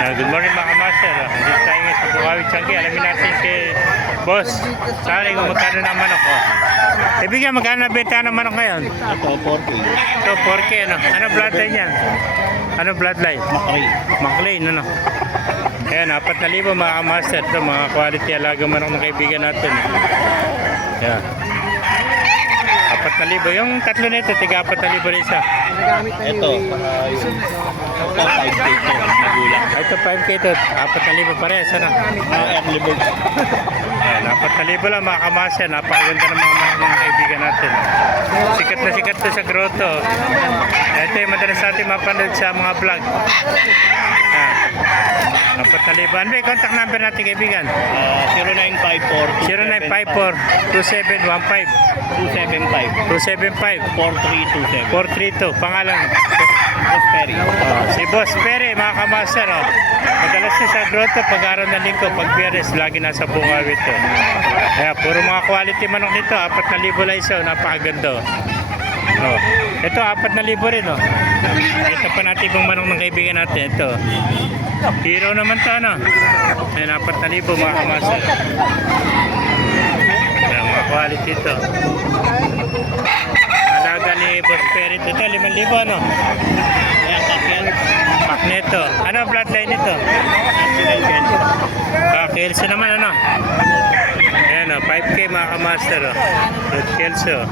Good morning mga kamaster. Dito tayo ngayon sa Bukawi Changi. Alamin natin kay Boss Sari kung magkano na manok. Ibigay magkano na benta ng manok ngayon? Ito, 4K. Ito 4K ano? Ano bloodline yan? Ano bloodline? Makri. McLean ano? Ayan, 4,000 mga kamaster. Ito mga quality alaga manok ng kaibigan natin. Ayan. 4,000. Yung tatlo na ito, tiga 4,000 rin isa. Ito, yung 5K ito, magulang. Ito 5K ito, 4,000 parehas ano? Early bird. Ayan, 4,000 lang mga kamasa. Napakaganda ng mga kaibigan natin. Sikat to sa grotto. Ito yung madalas natin mapanood sa mga vlog. Ayan, 4,000. Ano ba yung contact number natin kaibigan? 0954 0954 2715 275 275 4327. 432. Pangalan? Prosperi. Si Boss Pere, mga kamaster. Madalas na sa grotto pag araw ng linggo, pag biyernes, lagi nasa Bukawi ito. Kaya puro mga quality manok nito, 4,000 lang isa, napakaganda. Ito 4,000 rin. Ito pa natin ibang manok ng kaibigan natin. Ito. Hero naman to ano. Ayan, 4,000 mga kamaster. Ayan, mga quality ito. Alaga ni Boss Pere ito, 5,000 ano. Ayan, kakyan. Magneto. Ano bloodline nito? Kelso naman ano. Ayan 5K mga kamaster. Red Kelso.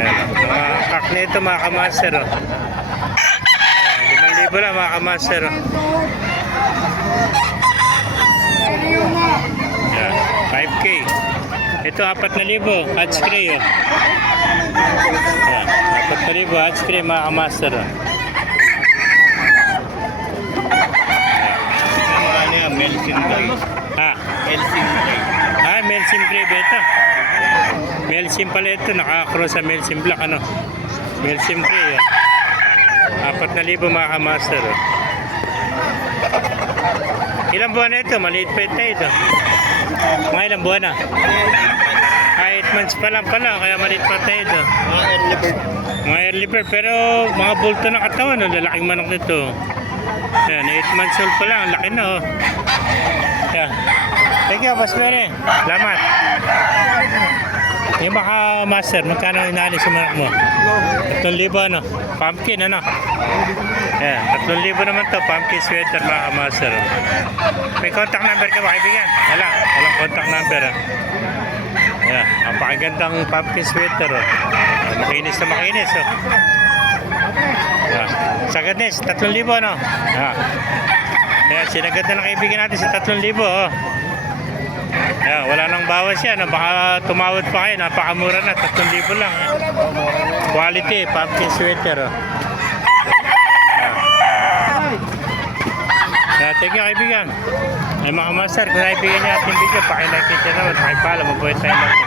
Ayan, mga Magneto mga kamaster. 5,000 lang mga kamaster. Ayan, 5K. Ito 4,000. Hatch Cray. Ayan, 4,000 Hatch Cray mga kamaster. Ano yan, Melsin Gray. Melsin Gray. Melsin Gray ito. Melsin pala ito. Nakakross sa Melsin Black ano. Melsin Gray. 4,000 mga kamaster. Ilang buwan na ito? Maliit pa ito. Mga ilang buwan na? 8 months pa lang pala. Kaya maliit pa ito. Mga early bird. Pero mga bulto na katawan. Lalaking manok nito. Ayan, 8 months old pa lang. Ang laki na oh. Ayan. Thank you, Boss Pere. Salamat. Yung baka master, magkano inaalis sa manok mo? 3,000 ano? Pumpkin ano? Ayan, 3,000 naman to. Pumpkin sweater mga master. May contact number ka ba kaibigan? Walang contact number ah. Ayan, napakagandang pumpkin sweater oh. Makinis na makinis oh. Ayan. Sa Gadnes, 3,000 ano? Ayan. Ayan, sinagad na ng kaibigan natin sa 3,000 oh. Ayan, wala nang bawas yan. Baka tumawad pa kayo. Napakamura na. 3,000 lang. Quality. Pumpkin sweater. Oh. Thank you kaibigan. Ay mga master, kung naibigan niya ating video, pakilike nyo naman. Pakipala. Mabuhay tayo natin.